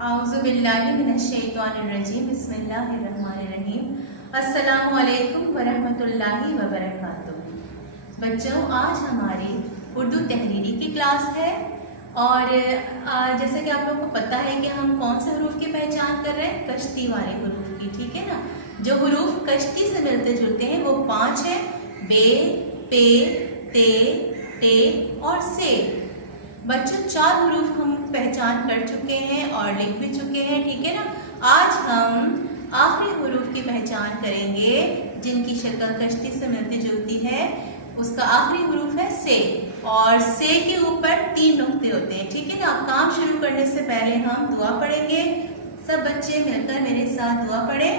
आऊज़ुबिल्लाहिमिनश्शैतानिर्रजीम बिस्मिल्लाहिर्रहमानिर्रहीम अस्सलामु अलैकुम वरहमतुल्लाहि वबरकातुहू। बच्चों, आज हमारी उर्दू तहरीरी की क्लास है और जैसे कि आप लोगों को पता है कि हम कौन से हरूफ की पहचान कर रहे हैं, कश्ती वाले हरूफ की। ठीक है ना। जो हरूफ कश्ती से मिलते जुलते हैं वो 5 हैं, बे, पे, ते, टे और से। बच्चों, 4 हरूफ हम पहचान कर चुके हैं और लिख भी चुके हैं। ठीक है ना। आज हम आखिरी हरूफ की पहचान करेंगे जिनकी शक्ल कश्ती से मिलती जुलती है। उसका आखिरी हरूफ है से और से के ऊपर 3 नुक्ते होते हैं। ठीक है ना। अब काम शुरू करने से पहले हम दुआ पढ़ेंगे। सब बच्चे मिलकर मेरे साथ दुआ पढ़ें।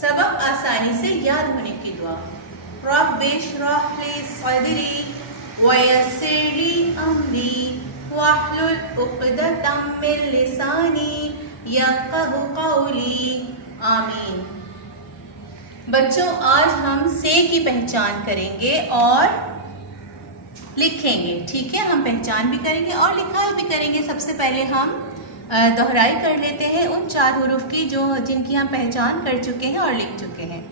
सबक आसानी से याद होने की दुआ। रब्बिश्रह ली सदरी वयस्सिर ली अमरी वहलुल उक़दतम मिन लिसानी यफ़क़हू क़ौली आमीन। बच्चों, आज हम से की पहचान करेंगे और लिखेंगे। ठीक है। हम पहचान भी करेंगे और लिखा भी करेंगे। सबसे पहले हम दोहराई कर लेते हैं उन 4 हरूफ की जिनकी हम पहचान कर चुके हैं और लिख चुके हैं।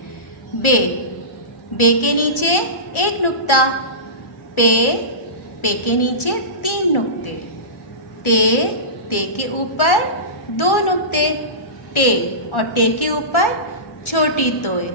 बे, बे के नीचे 1 नुक्ता, पे, पे के नीचे 3 नुक्ते, ते, ते के ऊपर 2 नुक्ते, टे और टे के ऊपर छोटी तोय।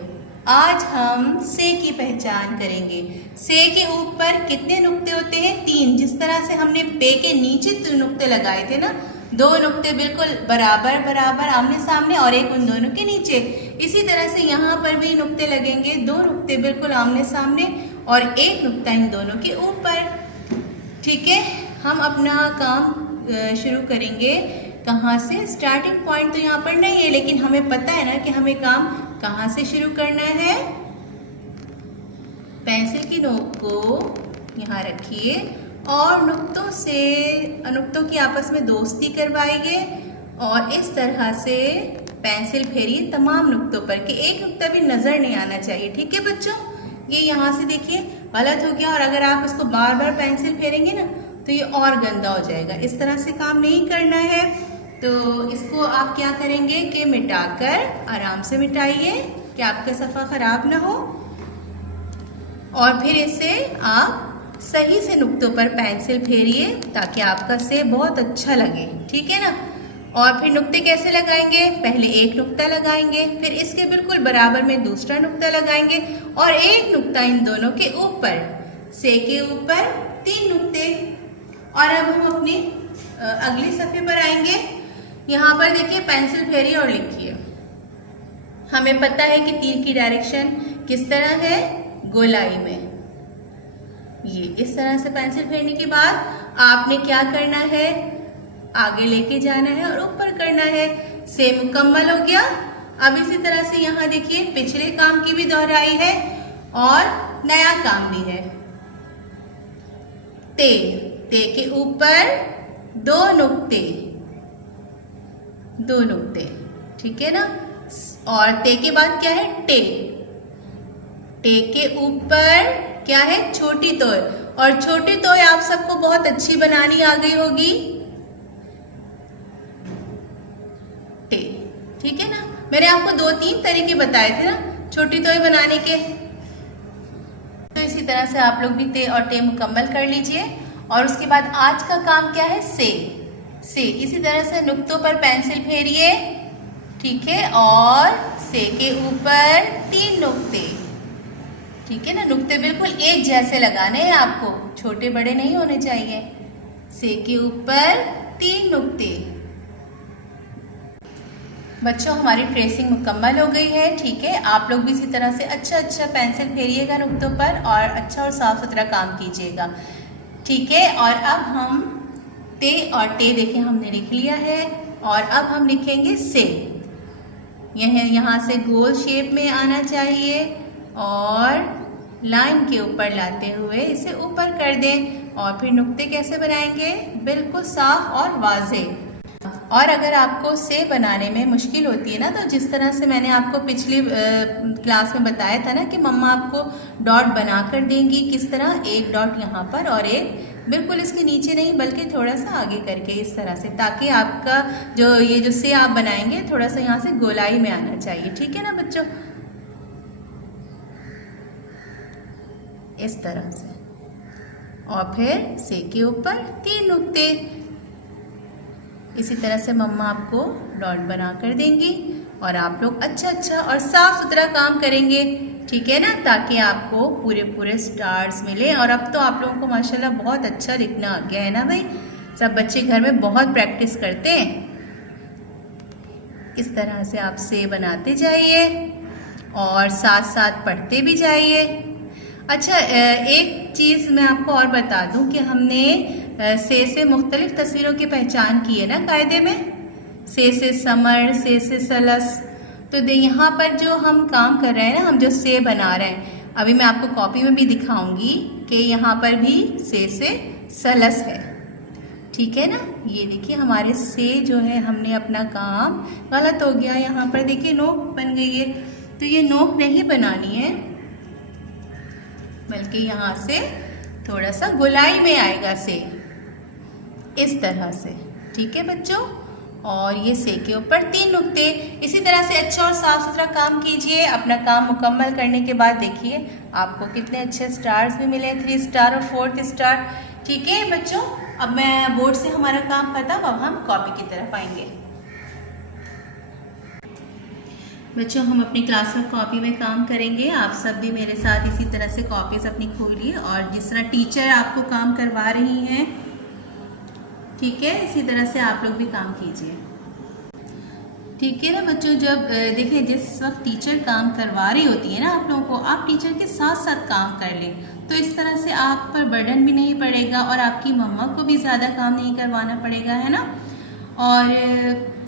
आज हम से की पहचान करेंगे। से के ऊपर कितने नुक्ते होते हैं? 3। जिस तरह से हमने पे के नीचे 3 नुक्ते लगाए थे ना, 2 नुक्ते बिल्कुल बराबर बराबर आमने सामने और 1 उन दोनों के नीचे। इसी तरह से यहाँ पर भी नुक्ते लगेंगे, 2 नुक्ते बिल्कुल आमने सामने और 1 नुक्ता इन दोनों के ऊपर। ठीक है। हम अपना काम शुरू करेंगे। कहाँ से? स्टार्टिंग पॉइंट तो यहाँ पर नहीं है, लेकिन हमें पता है ना कि हमें काम कहाँ से शुरू करना है। पेंसिल की नोक को यहाँ रखिए और नुक्तों की आपस में दोस्ती करवाइए और इस तरह से पेंसिल फेरिए तमाम नुक्तों पर कि 1 नुक्ता भी नजर नहीं आना चाहिए। ठीक है बच्चों। ये यहाँ से देखिए गलत हो गया और अगर आप इसको बार बार पेंसिल फेरेंगे ना तो ये और गंदा हो जाएगा। इस तरह से काम नहीं करना है। तो इसको आप क्या करेंगे कि मिटाकर आराम से मिटाइए कि आपका सफ़ा ख़राब ना हो और फिर इसे आप सही से नुक्तों पर पेंसिल फेरिए ताकि आपका से बहुत अच्छा लगे। ठीक है ना। और फिर नुक्ते कैसे लगाएंगे? पहले 1 नुक्ता लगाएंगे, फिर इसके बिल्कुल बराबर में दूसरा नुक्ता लगाएंगे और 1 नुक्ता इन दोनों के ऊपर, से के ऊपर 3 नुक्ते। और अब हम अपनी अगली सफ़े पर आएंगे। यहाँ पर देखिए पेंसिल फेरिए और लिखिए। हमें पता है कि तीर की डायरेक्शन किस तरह है, गोलाई में। ये इस तरह से पेंसिल फेरने के बाद आपने क्या करना है, आगे लेके जाना है और ऊपर करना है। से मुकम्मल हो गया। अब इसी तरह से यहाँ देखिए पिछले काम की भी दोहराई है और नया काम भी है। ते, ते के ऊपर 2 नुक्ते, 2 नुक्ते। ठीक है ना। और ते के बाद क्या है? टे, टे के ऊपर क्या है? छोटी तोय। और छोटी तोय आप सबको बहुत अच्छी बनानी आ गई होगी, टे। ठीक है ना। मैंने आपको 2-3 तरीके बताए थे ना छोटी तोय बनाने के। तो इसी तरह से आप लोग भी ते और टे मुकम्मल कर लीजिए। और उसके बाद आज का काम क्या है? से इसी तरह से नुक्तों पर पेंसिल फेरिए। ठीक है। और से के ऊपर 3 नुक्ते। ठीक है ना। नुक्ते बिल्कुल एक जैसे लगाने हैं आपको, छोटे बड़े नहीं होने चाहिए। से के ऊपर 3 नुक्ते। बच्चों, हमारी ट्रेसिंग मुकम्मल हो गई है। ठीक है। आप लोग भी इसी तरह से अच्छा पेंसिल फेरिएगा नुक्तों पर और अच्छा और साफ सुथरा काम कीजिएगा। ठीक है। और अब हम ते और टे देखें हमने लिख लिया है और अब हम लिखेंगे से। यहाँ से गोल शेप में आना चाहिए और लाइन के ऊपर लाते हुए इसे ऊपर कर दें। और फिर नुक्ते कैसे बनाएंगे? बिल्कुल साफ और वाज़ेह। और अगर आपको से बनाने में मुश्किल होती है ना, तो जिस तरह से मैंने आपको पिछली क्लास में बताया था ना कि मम्मा आपको डॉट बना कर देंगी, किस तरह, एक डॉट यहाँ पर और एक बिल्कुल इसके नीचे नहीं बल्कि थोड़ा सा आगे करके, इस तरह से, ताकि आपका जो से आप बनाएंगे थोड़ा सा यहाँ से गोलाई में आना चाहिए। ठीक है ना बच्चों, इस तरह से। और फिर से के ऊपर 3 नुक्ते, इसी तरह से मम्मा आपको डॉट बना कर देंगी और आप लोग अच्छा और साफ सुथरा काम करेंगे। ठीक है ना, ताकि आपको पूरे स्टार्स मिले। और अब तो आप लोगों को माशाल्लाह बहुत अच्छा लिखना आ गया है ना भाई, सब बच्चे घर में बहुत प्रैक्टिस करते हैं। इस तरह से आप से बनाते जाइए और साथ साथ पढ़ते भी जाइए। अच्छा, एक चीज़ मैं आपको और बता दूं कि हमने से मुख्तलिफ तस्वीरों की पहचान की है ना कायदे में, से समर, से सलस। तो यहाँ पर जो हम काम कर रहे हैं ना, हम जो से बना रहे हैं, अभी मैं आपको कॉपी में भी दिखाऊंगी कि यहाँ पर भी से सलस है। ठीक है ना, ये देखिए हमारे से जो है, हमने अपना काम गलत हो गया, यहाँ पर देखिए नोक बन गई है। तो ये नोक नहीं बनानी है, बल्कि यहाँ से थोड़ा सा गोलाई में आएगा से, इस तरह से। ठीक है बच्चों, और ये से के ऊपर 3 नुक्ते। इसी तरह से अच्छा और साफ सुथरा काम कीजिए। अपना काम मुकम्मल करने के बाद देखिए आपको कितने अच्छे स्टार्स भी मिले, 3 स्टार और 4th स्टार। ठीक है बच्चों, अब मैं बोर्ड से हमारा काम खत्म, अब हम कॉपी की तरफ आएंगे। बच्चों, हम अपनी क्लास में कॉपी में काम करेंगे। आप सब भी मेरे साथ इसी तरह से कॉपीज अपनी खोलिए और जिस तरह टीचर आपको काम करवा रही हैं, ठीक है, इसी तरह से आप लोग भी काम कीजिए। ठीक है ना बच्चों, जब देखिए जिस वक्त टीचर काम करवा रही होती है ना आप लोगों को, आप टीचर के साथ साथ काम कर लें, तो इस तरह से आप पर बर्डन भी नहीं पड़ेगा और आपकी मम्मा को भी ज़्यादा काम नहीं करवाना पड़ेगा, है ना। और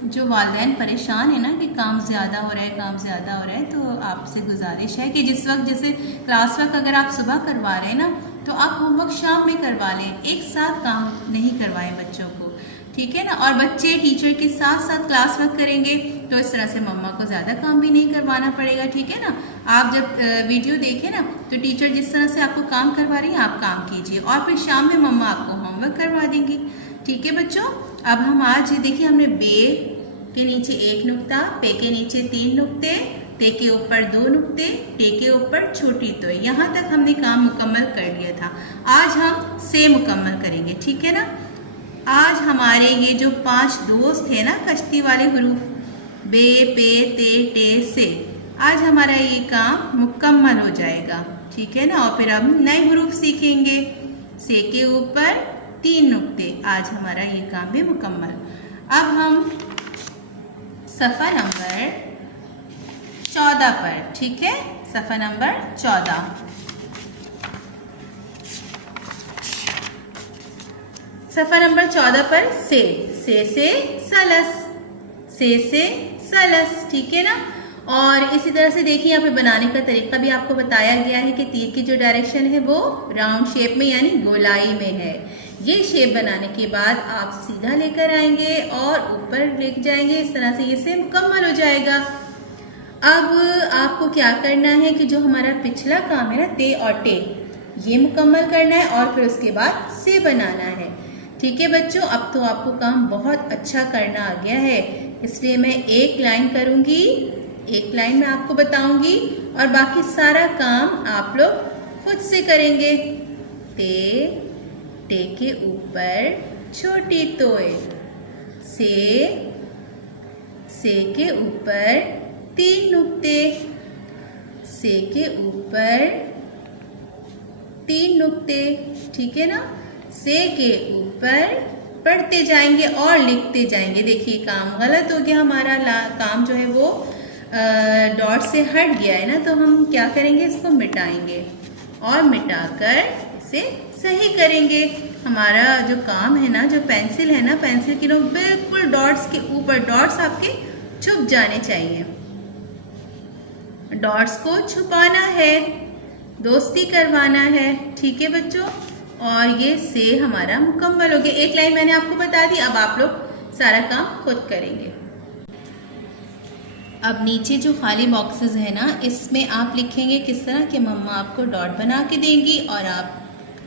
जो वालिदैन परेशान है ना कि काम ज़्यादा हो रहा है, काम ज़्यादा हो रहा है, तो आपसे गुजारिश है कि जिस वक्त जैसे क्लास वर्क अगर आप सुबह करवा रहे हैं ना, तो आप होमवर्क शाम में करवा लें, एक साथ काम नहीं करवाएं बच्चों को। ठीक है ना, और बच्चे टीचर के साथ साथ क्लास वर्क करेंगे तो इस तरह से मम्मा को ज़्यादा काम भी नहीं करवाना पड़ेगा। ठीक है ना, आप जब वीडियो देखें ना, तो टीचर जिस तरह से आपको काम करवा रही है आप काम कीजिए और फिर शाम में मम्मा आपको होमवर्क करवा देंगी। ठीक है बच्चों, अब हम आज देखिए हमने बे के नीचे 1 नुक्ता, पे के नीचे 3 नुक्ते, ते के ऊपर 2 नुक्ते, टे के ऊपर छोटी तो, यहाँ तक हमने काम मुकम्मल कर लिया था। आज हम से मुकम्मल करेंगे। ठीक है ना, आज हमारे ये जो 5 दोस्त हैं ना कश्ती वाले हरूफ, बे, पे, ते, टे, से, आज हमारा ये काम मुकम्मल हो जाएगा। ठीक है ना, और फिर हम नए हरूफ सीखेंगे। से के ऊपर 3 नुक्ते, आज हमारा ये काम भी मुकम्मल। अब हम सफ़ा नंबर 14 पर, ठीक है, सफ़ा नंबर 14, सफ़ा नंबर 14 पर से सलस, से सलस। ठीक है ना, और इसी तरह से देखिए यहाँ पे बनाने का तरीका भी आपको बताया गया है कि तीर की जो डायरेक्शन है वो राउंड शेप में यानी गोलाई में है। ये शेप बनाने के बाद आप सीधा लेकर आएंगे और ऊपर लेके जाएंगे, इस तरह से ये से मुकम्मल हो जाएगा। अब आपको क्या करना है कि जो हमारा पिछला काम है ना, ते और टे, ये मुकम्मल करना है और फिर उसके बाद से बनाना है। ठीक है बच्चों, अब तो आपको काम बहुत अच्छा करना आ गया है, इसलिए मैं एक लाइन करूँगी, एक लाइन में आपको बताऊंगी और बाकी सारा काम आप लोग खुद से करेंगे। टे के ऊपर छोटी तोय, से के ऊपर 3 नुक्ते, से के ऊपर 3 नुक्ते। ठीक है ना, से के ऊपर पढ़ते जाएंगे और लिखते जाएंगे। देखिए काम गलत हो गया हमारा, काम जो है वो डॉट से हट गया है ना, तो हम क्या करेंगे, इसको मिटाएंगे और मिटाकर इसे सही करेंगे। हमारा जो काम है ना, जो पेंसिल है ना, पेंसिल की नोक बिल्कुल डॉट्स के ऊपर, डॉट्स आपके छुप जाने चाहिए, डॉट्स को छुपाना है, दोस्ती करवाना है। ठीक है बच्चों, और ये से हमारा मुकम्मल हो गया। एक लाइन मैंने आपको बता दी, अब आप लोग सारा काम खुद करेंगे। अब नीचे जो खाली बॉक्सेस है ना, इसमें आप लिखेंगे किस तरह कि मम्मा आपको डॉट बना के देंगी और आप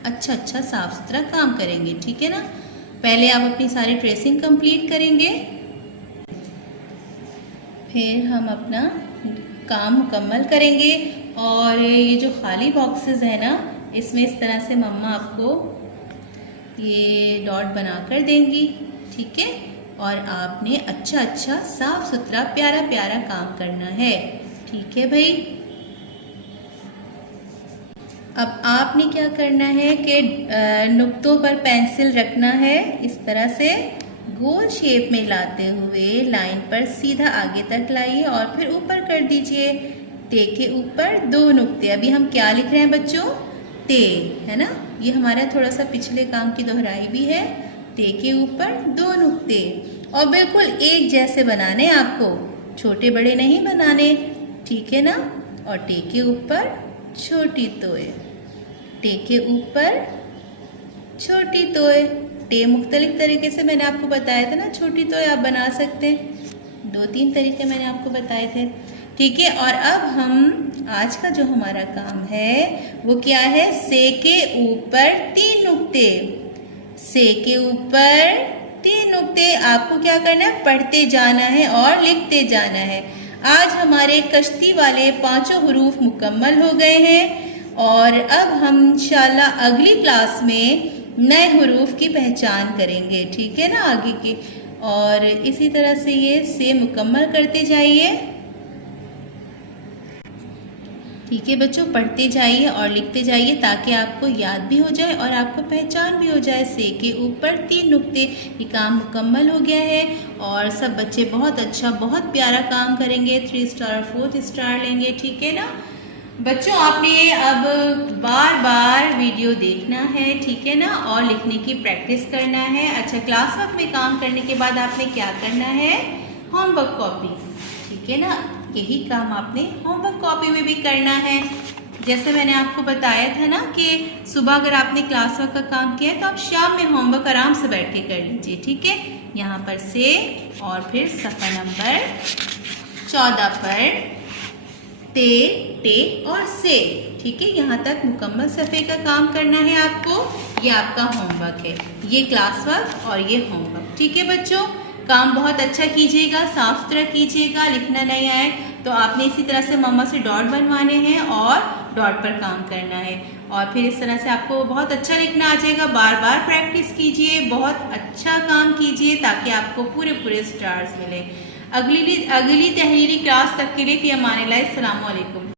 अच्छा साफ सुथरा काम करेंगे, ठीक है ना। पहले आप अपनी सारी ट्रेसिंग कंप्लीट करेंगे, फिर हम अपना काम मुकम्मल करेंगे। और ये जो खाली बॉक्सेस है ना, इसमें इस तरह से मम्मा आपको ये डॉट बना कर देंगी, ठीक है। और आपने अच्छा साफ सुथरा प्यारा काम करना है, ठीक है भाई। अब आपने क्या करना है कि नुक्तों पर पेंसिल रखना है, इस तरह से गोल शेप में लाते हुए लाइन पर सीधा आगे तक लाइए और फिर ऊपर कर दीजिए। ते के ऊपर 2 नुक्ते। अभी हम क्या लिख रहे हैं बच्चों? ते, है ना। ये हमारा थोड़ा सा पिछले काम की दोहराई भी है। ते के ऊपर 2 नुक्ते और बिल्कुल एक जैसे बनाने आपको, छोटे बड़े नहीं बनाने, ठीक है ना। और टे के ऊपर छोटी तोय, टे के ऊपर छोटी तोय। टे मुख्तलिफ तरीके से मैंने आपको बताया था ना, छोटी तोय आप बना सकते हैं। 2-3 तरीके मैंने आपको बताए थे, ठीक है। और अब हम आज का जो हमारा काम है वो क्या है? से के ऊपर 3 नुक्ते। से के ऊपर 3 नुक्ते आपको क्या करना है? पढ़ते जाना है और लिखते जाना है। आज हमारे कश्ती वाले 5 हरूफ मुकम्मल हो गए हैं और अब हम इंशाल्लाह अगली क्लास में नए हरूफ की पहचान करेंगे, ठीक है ना, आगे की। और इसी तरह से ये से मुकम्मल करते जाइए, ठीक है बच्चों। पढ़ते जाइए और लिखते जाइए ताकि आपको याद भी हो जाए और आपको पहचान भी हो जाए। से के ऊपर 3 नुक्ते, ये काम मुकम्मल हो गया है और सब बच्चे बहुत अच्छा बहुत प्यारा काम करेंगे, 3 स्टार 4 स्टार लेंगे, ठीक है ना बच्चों। आपने अब बार वीडियो देखना है, ठीक है ना, और लिखने की प्रैक्टिस करना है। अच्छा, क्लास वर्क में काम करने के बाद आपने क्या करना है? होमवर्क कॉपी, ठीक है ना। यही काम आपने होमवर्क कॉपी में भी करना है। जैसे मैंने आपको बताया था ना कि सुबह अगर आपने क्लास वर्क का काम किया है तो आप शाम में होमवर्क आराम से बैठ के कर लीजिए, ठीक है। यहाँ पर से और फिर सफ़ा नंबर 14 पर ते, टे और से, ठीक है। यहाँ तक मुकम्मल सफ़े का काम करना है आपको। ये आपका होमवर्क है, ये क्लास वर्क और ये होमवर्क, ठीक है बच्चों। काम बहुत अच्छा कीजिएगा, साफ सुथरा कीजिएगा। लिखना नहीं आए तो आपने इसी तरह से मम्मा से डॉट बनवाने हैं और डॉट पर काम करना है और फिर इस तरह से आपको बहुत अच्छा लिखना आ जाएगा। बार प्रैक्टिस कीजिए, बहुत अच्छा काम कीजिए ताकि आपको पूरे स्टार्स मिले। अगली तहरीरी क्लास तक के लिए फ़ी अमानिल्लाह, अस्सलामु अलैकुम।